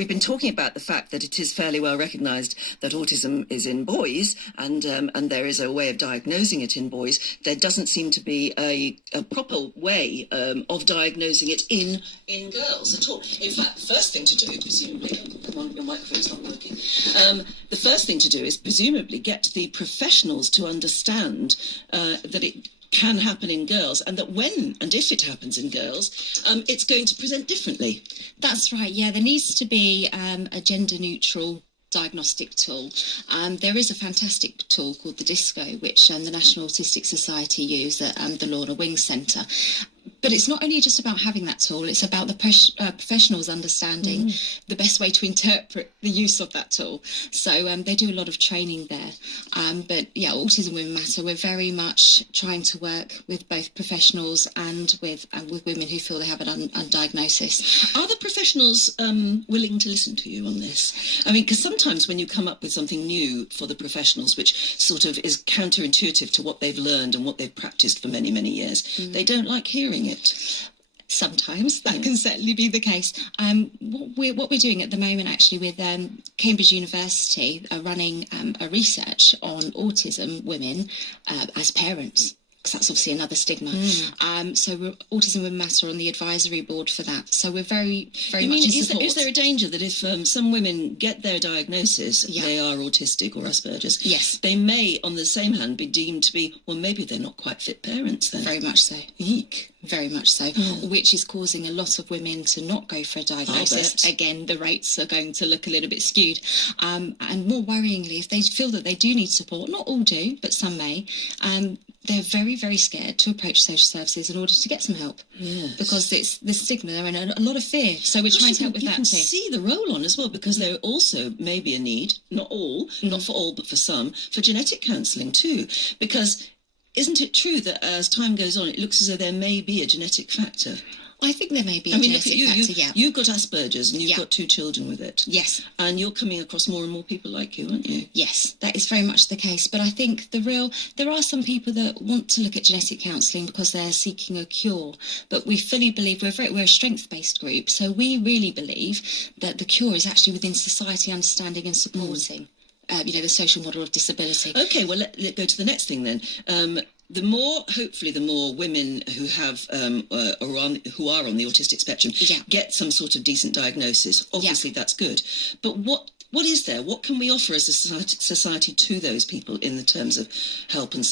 We've been talking about the fact that it is fairly well recognised that autism is in boys, and there is a way of diagnosing it in boys. There doesn't seem to be a proper way of diagnosing it in girls at all. In fact, the first thing to do, presumably, come on, your microphone's not working. The first thing to do is presumably get the professionals to understand that it can happen in girls, and that when and if it happens in girls, it's going to present differently. That's right, yeah. There needs to be a gender-neutral diagnostic tool. There is a fantastic tool called the DISCO, which the National Autistic Society use at the Lorna Wing Centre. But it's not only just about having that tool, it's about the professionals understanding the best way to interpret the use of that tool. So they do a lot of training there. But yeah, Autism Women Matter, we're very much trying to work with both professionals and with women who feel they have an undiagnosis. Are the professionals willing to listen to you on this? I mean, because sometimes when you come up with something new for the professionals, which sort of is counterintuitive to what they've learned and what they've practiced for many, many years, they don't like hearing it. Sometimes that can certainly be the case. What we're doing at the moment, actually, with Cambridge University, are running a research on autism women as parents, because that's obviously another stigma. So Autism Women Matter on the advisory board for that. So we're very much in support. Is there a danger that if some women get their diagnosis, they are autistic or Asperger's, they may, on the same hand, be deemed to be, well, maybe they're not quite fit parents then? Very much so. Eek. Very much so, which is causing a lot of women to not go for a diagnosis. Again, the rates are going to look a little bit skewed. And more worryingly, if they feel that they do need support, not all do, but some may, they're very, very scared to approach social services in order to get some help. Yes. Because it's the stigma and a lot of fear. So we're trying to help with that too. You can see the roll on as well, because there also may be a need, not all, not for all, but for some, for genetic counselling too. Because isn't it true that as time goes on, it looks as though there may be a genetic factor? I think there may be a genetic factor, yeah. You've got Asperger's and you've got 2 children with it. Yes. And you're coming across more and more people like you, aren't you? Yes, that is very much the case. But I think there are some people that want to look at genetic counselling because they're seeking a cure. But we fully believe we're a strength-based group. So we really believe that the cure is actually within society understanding and supporting. The social model of disability. OK, well, let's go to the next thing then. Hopefully the more women who have who are on the autistic spectrum get some sort of decent diagnosis. Obviously, that's good. But what is there? What can we offer as a society to those people in the terms of help and support?